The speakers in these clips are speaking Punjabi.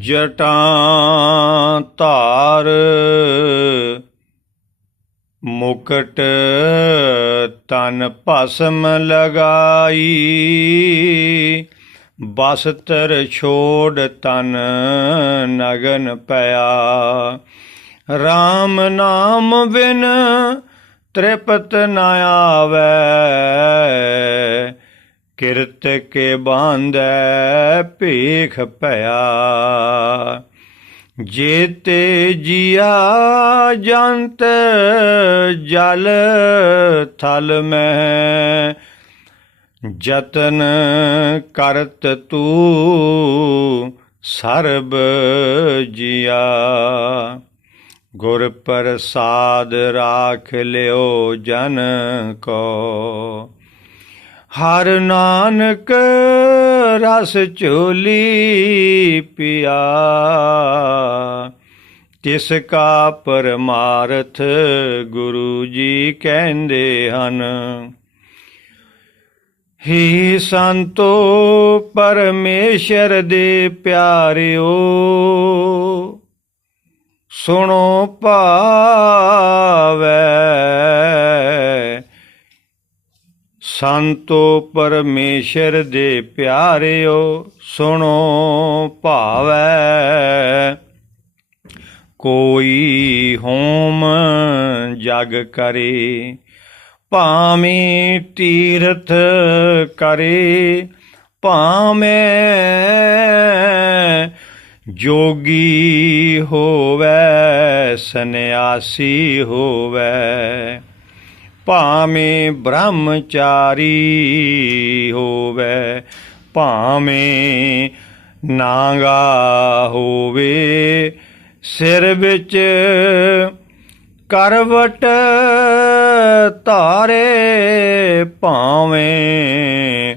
ਜਟਾਂ ਧਾਰ ਮੁਕਟ ਤਨ ਭਸਮ ਲਗਾਈ। ਬਸਤਰ ਛੋੜ ਤਨ ਨਗਨ ਪਿਆ। RAM ਨਾਮ ਬਿਨ ਤ੍ਰਿਪਤ ਨ ਆਵੈ। ਕਿਰਤ ਕੇ ਬਾਂਧੈ ਭੇਖ ਭਇਆ। ਜੇਤੇ ਜੀਆ ਜੰਤ ਜਲ ਥਲ ਮੈਂ। ਜਤਨ ਕਰਤ ਤੂੰ ਸਰਬ ਜੀਆ। ਗੁਰ ਪ੍ਰਸਾਦ ਰਾਖ ਲਿਓ ਜਨ ਕੋ। ਹਰ ਨਾਨਕ ਰਸ ਝੋਲੀ ਪਿਆ। ਤਿਸ ਕਾ ਪਰਮਾਰਥ ਗੁਰੂ ਜੀ ਕਹਿੰਦੇ ਹਨ। ਹੀ ਸੰਤੋ ਪਰਮੇਸ਼ਰ ਦੇ ਪਿਆਰਿਓ, ਸੁਣੋ ਭਾਵੈ। ਸੰਤੋ ਪਰਮੇਸ਼ਰ ਦੇ ਪਿਆਰਿਓ, ਸੁਣੋ ਭਾਵੈ। ਕੋਈ ਹੋਮ ਜਗ ਕਰੇ, ਭਾਵੇਂ ਤੀਰਥ ਕਰੇ, ਭਾਵੇਂ ਜੋਗੀ ਹੋਵੇ, ਸੰਨਿਆਸੀ ਹੋਵੇ। ਭਾਵੇਂ ਬ੍ਰਹਮਚਾਰੀ ਹੋਵੇ, ਭਾਵੇਂ ਨਾਗਾ ਹੋਵੇ, ਸਿਰ ਵਿੱਚ ਕਰਵਟ ਧਾਰੇ ਭਾਵੇਂ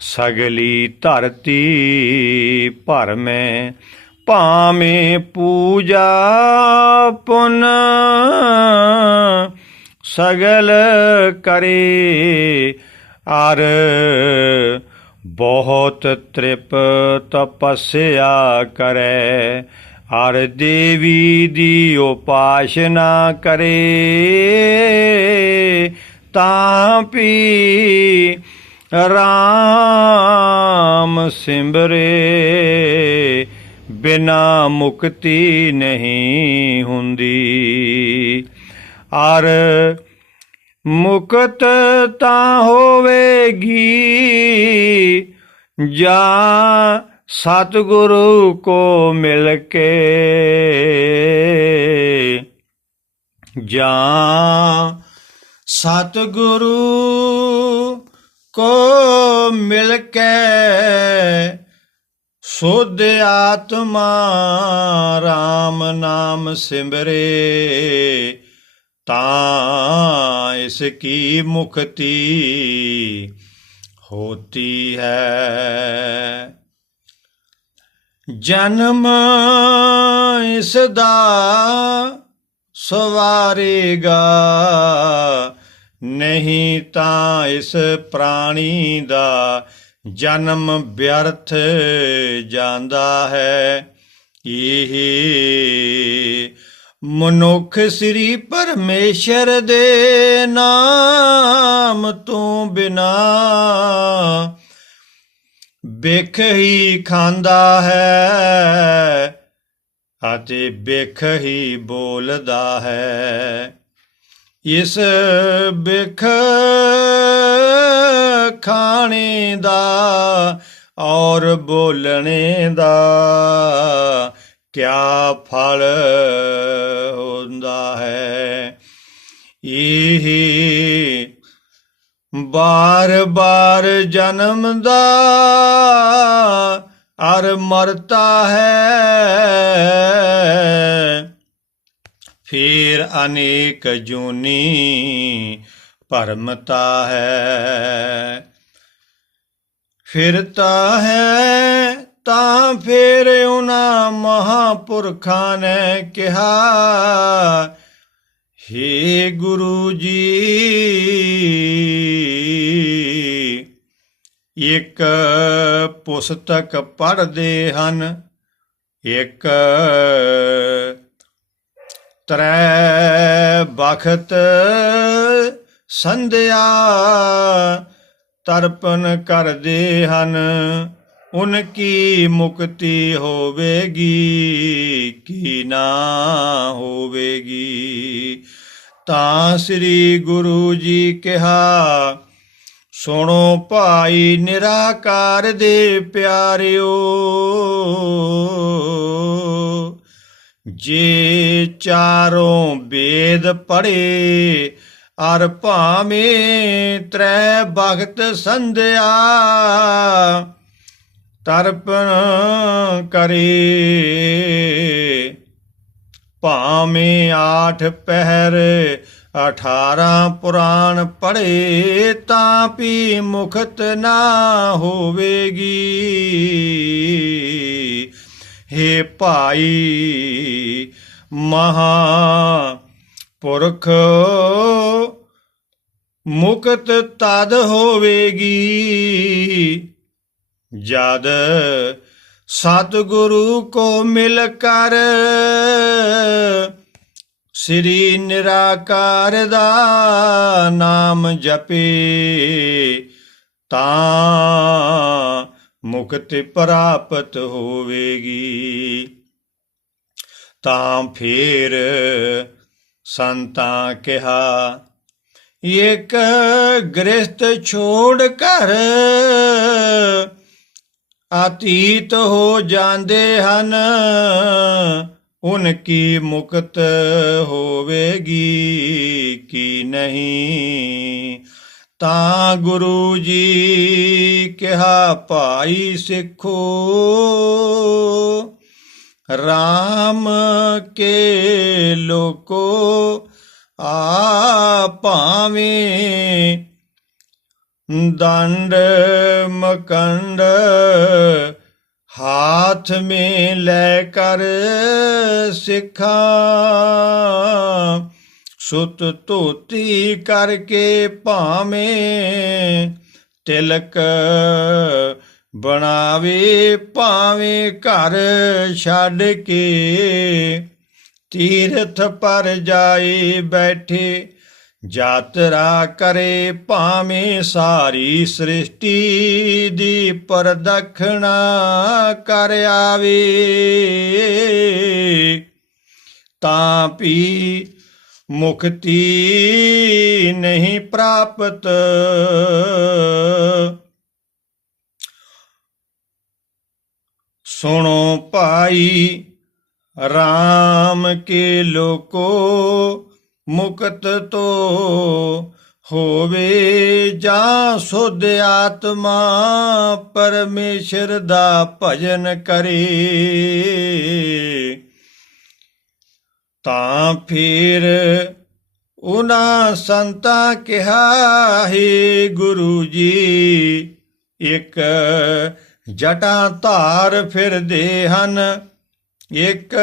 ਸਗਲੀ ਧਰਤੀ ਭਰਮੇ, ਭਾਵੇਂ ਪੂਜਾ ਪੁਨ ਸਗਲ ਕਰੇ ਅਰ ਬਹੁਤ ਤ੍ਰਿਪ ਤਪੱਸਿਆ ਕਰੇ। ਅਰ ਦੇਵੀ ਦੀ ਉਪਾਸਨਾ ਕਰੇ ਤਾਂ ਪੀ ਰਾਮ ਸਿਮਰੇ ਬਿਨਾ ਮੁਕਤੀ ਨਹੀਂ ਹੁੰਦੀ। ਅਰ ਮੁਕਤ ਤਾਂ ਹੋਵੇਗੀ, ਜਾਂ ਸਤਿਗੁਰੂ ਕੋ ਮਿਲ ਕੇ, ਜਾਂ ਸਤਿਗੁਰੂ ਕੋ ਮਿਲ ਕੇ ਸੁਧ ਆਤਮਾ RAM ਨਾਮ ਸਿਮਰੇ। ਤਾਂ ਇਸ ਕੀ ਮੁਕਤੀ ਹੋਤੀ ਹੈ? ਜਨਮ ਇਸ ਦਾ ਸਵਾਰੇਗਾ, ਨਹੀਂ ਤਾਂ ਇਸ ਪ੍ਰਾਣੀ ਦਾ ਜਨਮ ਵਿਅਰਥ ਜਾਂਦਾ ਹੈ। ਇਹ ਮਨੁੱਖ ਸ੍ਰੀ ਪਰਮੇਸ਼ਰ ਦੇ ਨਾਮ ਤੋਂ ਬਿਨਾ ਬਿਖ ਹੀ ਖਾਂਦਾ ਹੈ ਅਤੇ ਬਿਖ ਹੀ ਬੋਲਦਾ ਹੈ। ਇਸ ਬਿਖ ਖਾਣੇ ਦਾ ਔਰ ਬੋਲਣੇ ਦਾ ਕਿਆ ਫਲ ਹੁੰਦਾ ਹੈ? ਇਹ ਬਾਰ ਬਾਰ ਜਨਮ ਦਾ ਅਰ ਮਰਤਾ ਹੈ। ਫਿਰ ਅਨੇਕ ਜੂਨੀ ਭਰਮਤਾ ਹੈ। ਫਿਰਤਾ ਹੈ ਤਾਂ ਫਿਰ ਉਹਨਾਂ ਮਹਾਪੁਰਖਾਂ ਨੇ ਕਿਹਾ, ਹੇ ਗੁਰੂ ਜੀ, ਇੱਕ ਪੁਸਤਕ ਪੜ੍ਹਦੇ ਹਨ, ਇੱਕ ਤਰੈ ਬਖਤ ਸੰਧਿਆ ਤਰਪਨ ਕਰਦੇ ਹਨ। ਉਨ ਕੀ ਮੁਕਤੀ ਹੋਵੇਗੀ, ਕੀ ਨਾ ਹੋਵੇਗੀ? ਤਾਂ ਸ੍ਰੀ ਗੁਰੂ ਜੀ ਕਿਹਾ, ਸੁਣੋ ਭਾਈ ਨਿਰਾਕਾਰ ਦੇ ਪਿਆਰਿਓ। ਜੇ ਚਾਰੋਂ ਵੇਦ ਪੜੇ ਅਰ ਭਾਵੇਂ ਤ੍ਰੈ ਭਗਤ ਸੰਧਿਆ ਤਰਪਣ ਕਰੇ। ਭਾਵੇਂ ਆਠ ਪਹਿਰ 18 ਪੁਰਾਣ ਪੜੇ ਤਾਂ ਵੀ ਮੁਖਤ ਨਾ ਹੋਵੇਗੀ। ਹੇ ਭਾਈ ਮਹਾ ਪੁਰਖ ਮੁਕਤ ਤਦ ਹੋਵੇਗੀ ਜਦ ਸਤਿਗੁਰੂ ਕੋ ਮਿਲ ਕਰ, ਸ੍ਰੀ ਨਿਰਾਕਾਰ ਦਾ ਨਾਮ ਜਪੇ, ਤਾਂ ਮੁਕਤੀ ਪ੍ਰਾਪਤ ਹੋਵੇਗੀ। ਤਾਂ ਫੇਰ ਸੰਤਾਂ ਕਿਹਾ, ਇੱਕ ਗ੍ਰਸਤ ਛੋੜ ਕਰ ਅਤੀਤ ਹੋ ਜਾਂਦੇ ਹਨ ਉਨ ਕੀ ਮੁਕਤ ਹੋਵੇਗੀ, ਕੀ ਨਹੀਂ? ਤਾਂ ਗੁਰੂ ਜੀ ਕਿਹਾ, ਭਾਈ ਸਿੱਖੋ RAM ਕੇ ਲੋਕੋ, ਆ ਭਾਵੇਂ ਦੰਡ ਮਕੰਡ ਹਾਥ ਮੇ ਲੈ ਕਰ ਸਿੱਖਾ। ਸੁਤ ਧੋਤੀ ਕਰਕੇ ਭਾਵੇਂ ਤਿਲਕ ਬਣਾਵੇ, ਭਾਵੇਂ ਘਰ ਛੱਡ ਕੇ। ਤੀਰਥ ਪਰ ਜਾਏ ਬੈਠੇ ਯਾਤਰਾ ਕਰੇ ਭਾਵੇਂ ਸਾਰੀ ਸ੍ਰਿਸ਼ਟੀ ਦੀ ਪਰਦਖਣਾ ਕਰ ਆਵੇ। ਤਾਂ ਵੀ ਮੁਕਤੀ ਨਹੀਂ ਪ੍ਰਾਪਤ। ਸੁਣੋ ਭਾਈ RAM ਕੇ ਲੋਕੋ ਮੁਕਤ ਤੋ ਹੋਵੇ ਜਾਂ ਸੁਧ ਆਤਮਾ ਪਰਮੇਸ਼ਰ ਦਾ ਭਜਨ ਕਰੇ, ਤਾਂ ਫਿਰ ਉਹਨਾਂ ਸੰਤਾਂ ਕਿਹਾ, ਹੈ ਗੁਰੂ ਜੀ, ਇੱਕ ਜਟਾਂ ਧਾਰ ਫਿਰਦੇ ਹਨ, ਇੱਕ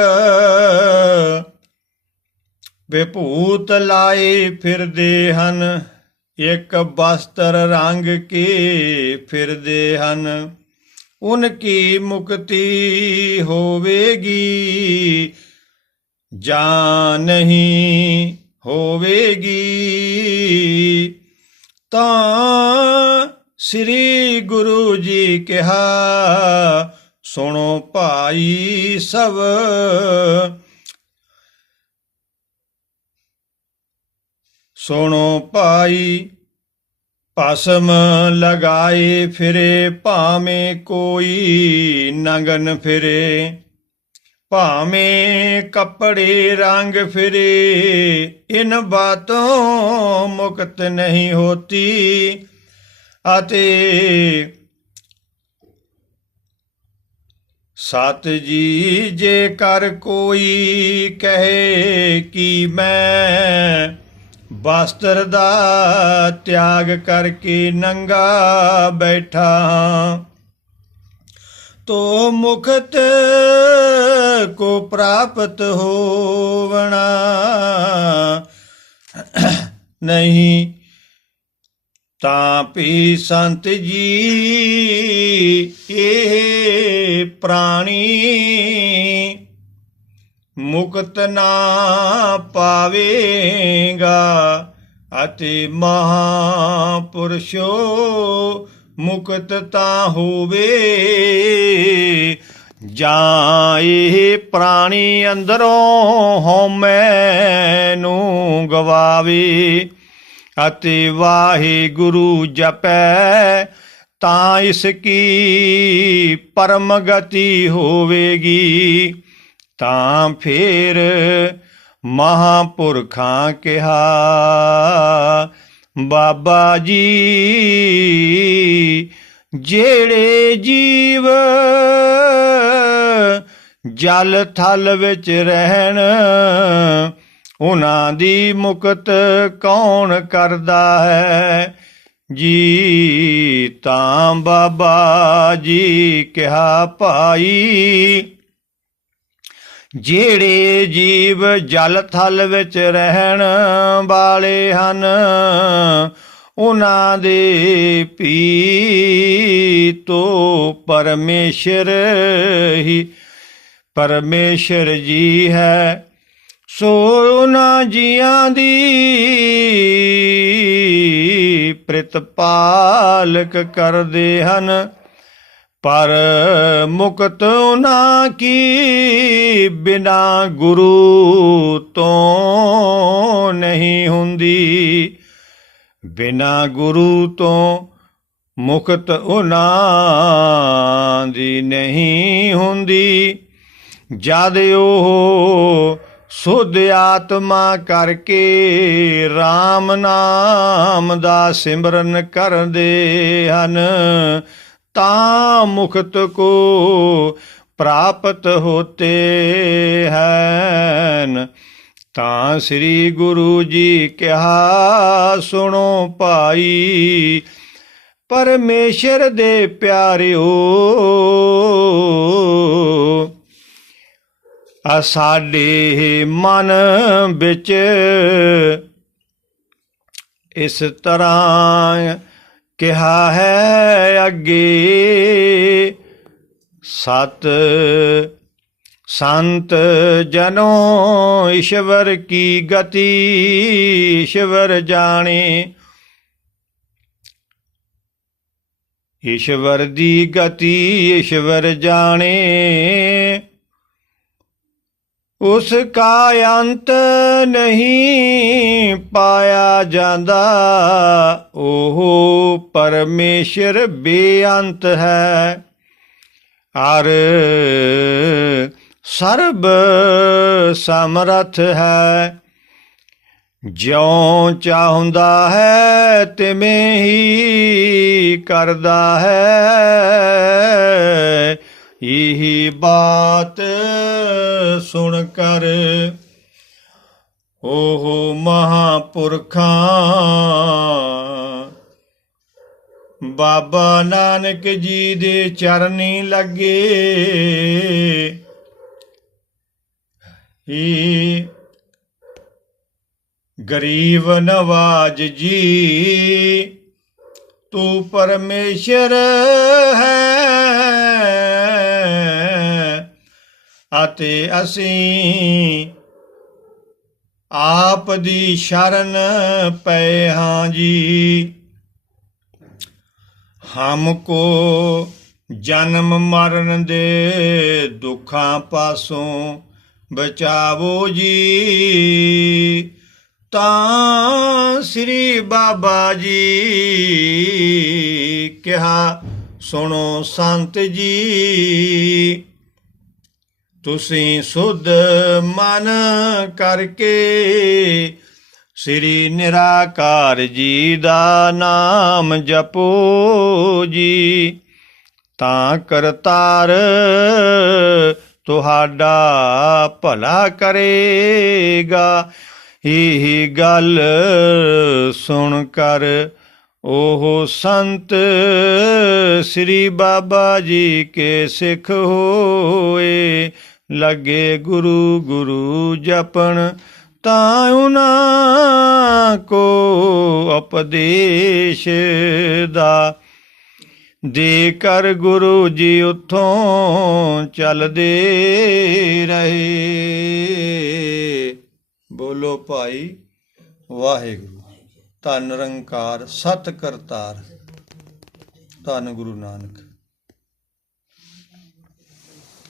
ਵਿਭੂਤ ਲਾਏ ਫਿਰਦੇ ਹਨ, ਇੱਕ ਬਸਤਰ ਰੰਗ ਕੇ ਫਿਰਦੇ ਹਨ। ਉਨ ਕੀ ਮੁਕਤੀ ਹੋਵੇਗੀ? ਜਾਂ ਨਹੀਂ ਹੋਵੇਗੀ। ਤਾਂ ਸ੍ਰੀ ਗੁਰੂ ਜੀ ਕਿਹਾ, ਸੁਣੋ ਭਾਈ ਸਭ ਸੁਣੋ ਭਾਈ, ਭਸਮ ਲਗਾਏ ਫਿਰੇ, ਭਾਵੇਂ ਕੋਈ ਨਗਨ ਫਿਰੇ, ਭਾਵੇਂ ਕੱਪੜੇ ਰੰਗ ਫਿਰੇ, ਇਨ ਬਾਤੋਂ ਮੁਕਤ ਨਹੀਂ ਹੋਤੀ ਅਤੇ ਸਤ ਜੀ ਜੇ ਕਰ ਕੋਈ ਕਹੇ ਕਿ ਮੈਂ ਵਸਤਰ ਦਾ ਤਿਆਗ ਕਰਕੇ ਨੰਗਾ ਬੈਠਾ। ਹਾਂ ਤੋ ਮੁਕਤ ਕੋ ਪ੍ਰਾਪਤ ਹੋਵਣਾ। ਨਹੀਂ ਤਾਂ ਵੀ ਸੰਤ ਜੀ, ਇਹ ਪ੍ਰਾਣੀ ਮੁਕਤ ਨਾ ਪਾਵੇਗਾ ਅਤੇ ਮਹਾਪੁਰਸ਼ੋ ਮੁਕਤ ਤਾਂ ਹੋਵੇ। ਜਾਂ ਇਹ ਪ੍ਰਾਣੀ ਅੰਦਰੋਂ ਹਉਮੈ ਨੂੰ ਗਵਾਵੇ ਅਤੇ ਵਾਹਿਗੁਰੂ ਜਪੈ ਤਾਂ ਇਸ ਕੀ ਪਰਮ ਗਤੀ ਹੋਵੇਗੀ। ਤਾਂ ਫੇਰ ਮਹਾਪੁਰਖਾਂ ਕਿਹਾ, ਬਾਬਾ ਜੀ, ਜਿਹੜੇ ਜੀਵ ਜਲ ਥਲ ਵਿੱਚ ਰਹਿਣ, ਉਹਨਾਂ ਦੀ ਮੁਕਤ ਕੌਣ ਕਰਦਾ ਹੈ? ਜੀ ਤਾਂ ਬਾਬਾ ਜੀ ਕਿਹਾ, ਭਾਈ ਜਿਹੜੇ ਜੀਵ ਜਲ ਥਲ ਵਿੱਚ ਰਹਿਣ ਵਾਲੇ ਹਨ, ਉਹਨਾਂ ਦੇ ਪੀ ਤੋ ਪਰਮੇਸ਼ਰ ਹੀ ਪਰਮੇਸ਼ਰ ਜੀ ਹੈ। ਸੋ ਉਹਨਾਂ ਜੀਆਂ ਦੀ ਪ੍ਰਿਤਪਾਲਕ ਕਰਦੇ ਹਨ। ਪਰ ਮੁਕਤ ਉਹਨਾਂ ਕੀ ਬਿਨਾ ਗੁਰੂ ਤੋਂ ਨਹੀਂ ਹੁੰਦੀ। ਬਿਨਾ ਗੁਰੂ ਤੋਂ ਮੁਕਤ ਉਹਨਾਂ ਦੀ ਨਹੀਂ ਹੁੰਦੀ। ਜਦ ਉਹ ਸੁਧ ਆਤਮਾ ਕਰਕੇ RAM ਨਾਮ ਦਾ ਸਿਮਰਨ ਕਰਦੇ ਹਨ ਤਾਂ ਮੁਖਤ ਕੋ ਪ੍ਰਾਪਤ ਹੋਤੇ ਹਨ। ਤਾਂ ਸ੍ਰੀ ਗੁਰੂ ਜੀ ਕਿਹਾ, ਸੁਣੋ ਭਾਈ, ਪਰਮੇਸ਼ਰ ਦੇ ਪਿਆਰਿਓ, ਆ ਸਾਡੇ ਮਨ ਵਿੱਚ ਇਸ ਤਰ੍ਹਾਂ ਕਿਹਾ ਹੈ ਅੱਗੇ, ਸਤ ਸੰਤ ਜਨੋ ਈਸ਼ਵਰ ਕੀ ਗਤੀ, ਈਸ਼ਵਰ ਜਾਣੇ। ਈਸ਼ਵਰ ਦੀ ਗਤੀ ਈਸ਼ਵਰ ਜਾਣੇ। ਉਸ ਕਾ ਅੰਤ ਨਹੀਂ ਪਾਇਆ ਜਾਂਦਾ, ਉਹ ਪਰਮੇਸ਼ਰ ਬੇਅੰਤ ਹੈ। ਅਰ ਸਰਬ ਸਮਰਥ ਹੈ। ਜਿਉ ਚਾਹੁੰਦਾ ਹੈ, ਤਿਵੇਂ ਹੀ ਕਰਦਾ ਹੈ। ਇਹੀ ਬਾਤ ਸੁਣ ਕਰ ਉਹ ਮਹਾਪੁਰਖਾਂ। ਬਾਬਾ ਨਾਨਕ ਜੀ ਦੇ ਚਰਨੀ ਲੱਗੇ। ਹੀ ਗਰੀਬ ਨਵਾਜ ਜੀ, ਤੂੰ ਪਰਮੇਸ਼ਰ ਹੈ। ਅਤੇ ਅਸੀਂ ਆਪ ਦੀ ਸ਼ਰਨ ਪਏ ਹਾਂ ਜੀ। ਹਮਕੋ ਜਨਮ ਮਰਨ ਦੇ ਦੁੱਖਾਂ ਪਾਸੋਂ ਬਚਾਵੋ ਜੀ। ਤਾਂ ਸ੍ਰੀ ਬਾਬਾ ਜੀ ਕਿਹਾ, ਸੁਣੋ ਸੰਤ ਜੀ। ਤੁਸੀਂ ਸੁਧ ਮਨ ਕਰਕੇ ਸ੍ਰੀ ਨਿਰਾਕਾਰ ਜੀ ਦਾ ਨਾਮ ਜਪੋ ਜੀ। ਤਾਂ ਕਰਤਾਰ ਤੁਹਾਡਾ ਭਲਾ ਕਰੇਗਾ। ਇਹ ਗੱਲ ਸੁਣ ਕਰ ਉਹ ਸੰਤ ਸ੍ਰੀ ਬਾਬਾ ਜੀ ਕੇ ਸਿੱਖ ਹੋਏ। ਲੱਗੇ ਗੁਰੂ ਗੁਰੂ ਜਪਣ, ਤਾਂ ਉਹਨਾਂ ਕੋ ਉਪਦੇਸ਼ ਦਾ। ਦੇ ਕਰ ਗੁਰੂ ਜੀ ਉਥੋਂ ਚੱਲਦੇ ਰਹੇ। ਬੋਲੋ ਭਾਈ ਵਾਹਿਗੁਰੂ, ਧੰਨ ਨਿਰੰਕਾਰ ਸਤ ਕਰਤਾਰ। ਧੰਨ ਗੁਰੂ ਨਾਨਕ।